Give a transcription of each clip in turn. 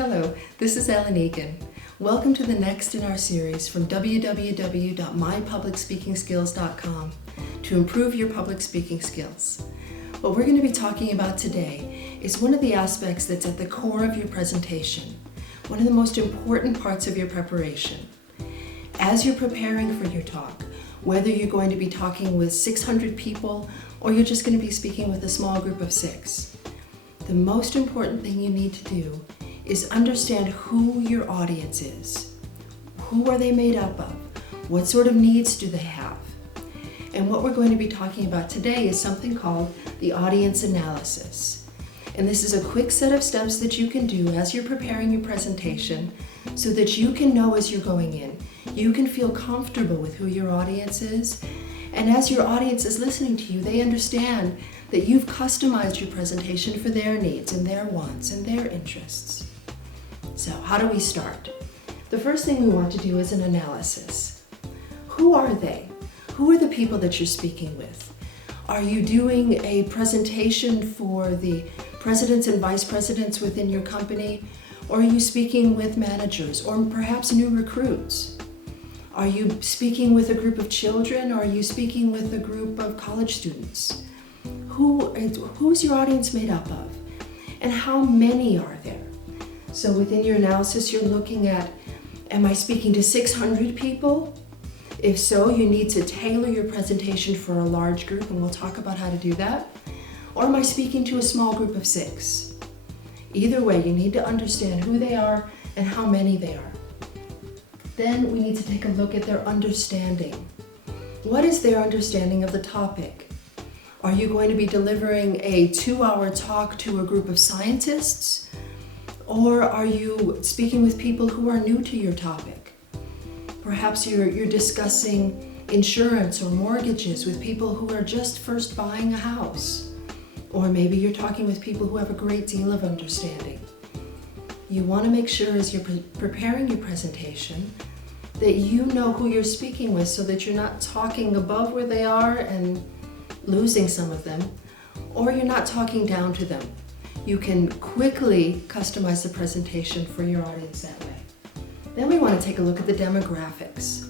Hello, this is Ellen Egan. Welcome to the next in our series from www.mypublicspeakingskills.com to improve your public speaking skills. What we're going to be talking about today is one of the aspects that's at the core of your presentation, one of the most important parts of your preparation. As you're preparing for your talk, whether you're going to be talking with 600 people or you're just going to be speaking with a small group of 6, the most important thing you need to do is understand who your audience is. Who are they made up of? What sort of needs do they have? And what we're going to be talking about today is something called the audience analysis. And this is a quick set of steps that you can do as you're preparing your presentation so that you can know as you're going in. You can feel comfortable with who your audience is. And as your audience is listening to you, they understand that you've customized your presentation for their needs and their wants and their interests. So how do we start? The first thing we want to do is an analysis. Who are they? Who are the people that you're speaking with? Are you doing a presentation for the presidents and vice presidents within your company? Or are you speaking with managers or perhaps new recruits? Are you speaking with a group of children or are you speaking with a group of college students? Who's your audience made up of? And how many are there? So within your analysis, you're looking at, am I speaking to 600 people? If so, you need to tailor your presentation for a large group, and we'll talk about how to do that. Or am I speaking to a small group of 6? Either way, you need to understand who they are and how many they are. Then we need to take a look at their understanding. What is their understanding of the topic? Are you going to be delivering a 2-hour talk to a group of scientists? Or are you speaking with people who are new to your topic? Perhaps you're discussing insurance or mortgages with people who are just first buying a house. Or maybe you're talking with people who have a great deal of understanding. You want to make sure as you're preparing your presentation that you know who you're speaking with so that you're not talking above where they are and losing some of them, or you're not talking down to them. You can quickly customize the presentation for your audience that way. Then we want to take a look at the demographics.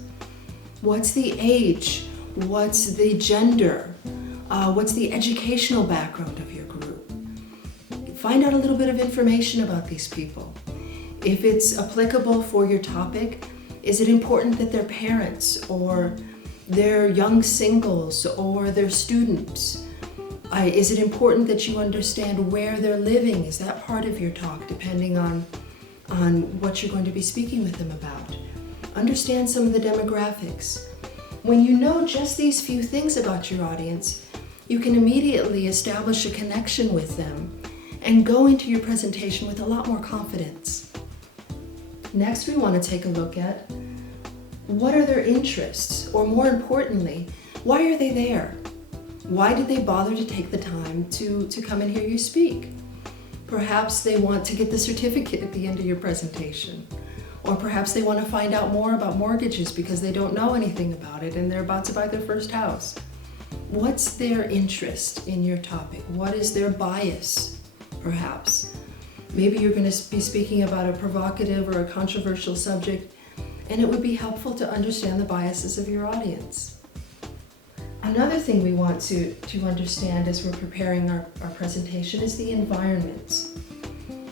What's the age? What's the gender? What's the educational background of your group? Find out a little bit of information about these people. If it's applicable for your topic, is it important that they're parents or they're young singles or they're students? Is it important that you understand where they're living? Is that part of your talk, depending on what you're going to be speaking with them about? Understand some of the demographics. When you know just these few things about your audience, you can immediately establish a connection with them and go into your presentation with a lot more confidence. Next, we want to take a look at what are their interests, or more importantly, why are they there? Why did they bother to take the time to come and hear you speak? Perhaps they want to get the certificate at the end of your presentation. Or perhaps they want to find out more about mortgages because they don't know anything about it and they're about to buy their first house. What's their interest in your topic? What is their bias, perhaps? Maybe you're going to be speaking about a provocative or a controversial subject, and it would be helpful to understand the biases of your audience. Another thing we want to understand as we're preparing our presentation is the environment.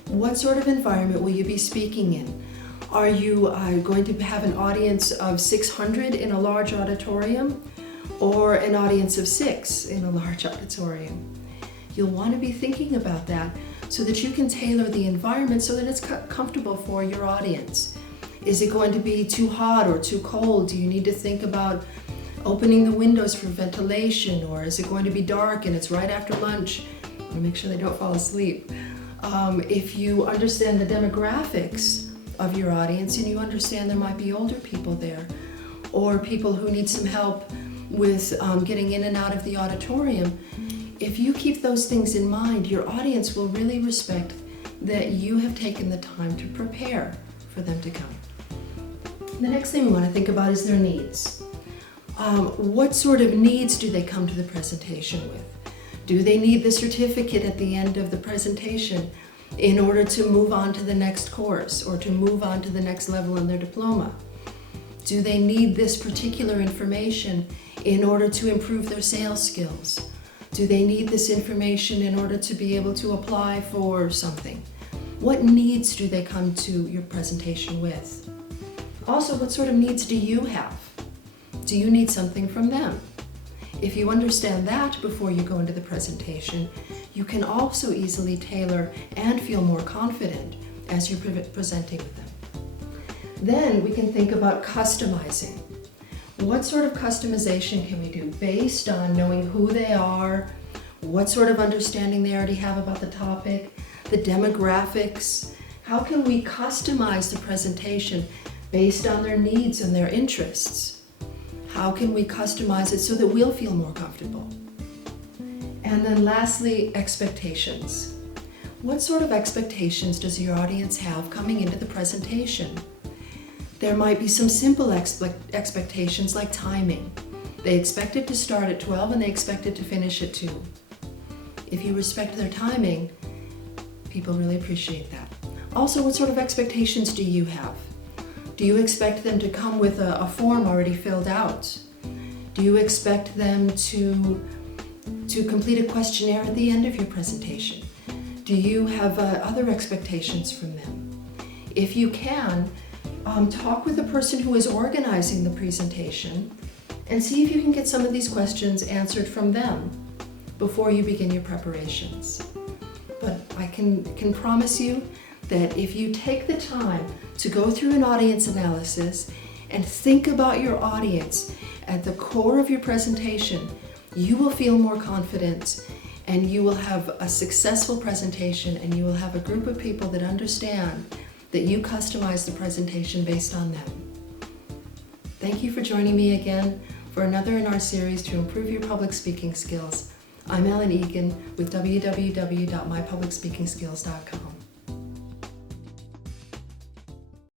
What sort of environment will you be speaking in? Are you going to have an audience of 600 in a large auditorium or an audience of 6 in a large auditorium? You'll want to be thinking about that so that you can tailor the environment so that it's comfortable for your audience. Is it going to be too hot or too cold? Do you need to think about opening the windows for ventilation, or is it going to be dark and it's right after lunch? I want to make sure they don't fall asleep. If you understand the demographics of your audience and you understand there might be older people there or people who need some help with getting in and out of the auditorium, if you keep those things in mind, your audience will really respect that you have taken the time to prepare for them to come. The next thing we want to think about is their needs. What sort of needs do they come to the presentation with? Do they need the certificate at the end of the presentation? in order to move on to the next course or to move on to the next level in their diploma? Do they need this particular information in order to improve their sales skills? Do they need this information in order to be able to apply for something? What needs do they come to your presentation with? Also, what sort of needs do you have? Do you need something from them? If you understand that before you go into the presentation, you can also easily tailor and feel more confident as you're presenting with them. Then we can think about customizing. What sort of customization can we do based on knowing who they are, what sort of understanding they already have about the topic, the demographics? How can we customize the presentation based on their needs and their interests? How can we customize it so that we'll feel more comfortable? And then lastly, expectations. What sort of expectations does your audience have coming into the presentation? There might be some simple expectations like timing. They expect it to start at 12 and they expect it to finish at 2. If you respect their timing, people really appreciate that. Also, what sort of expectations do you have? Do you expect them to come with a form already filled out? Do you expect them to complete a questionnaire at the end of your presentation? Do you have other expectations from them? If you can, talk with the person who is organizing the presentation and see if you can get some of these questions answered from them before you begin your preparations. But I can promise you that if you take the time to go through an audience analysis and think about your audience at the core of your presentation, you will feel more confident and you will have a successful presentation and you will have a group of people that understand that you customize the presentation based on them. Thank you for joining me again for another in our series to improve your public speaking skills. I'm Ellen Egan with www.mypublicspeakingskills.com.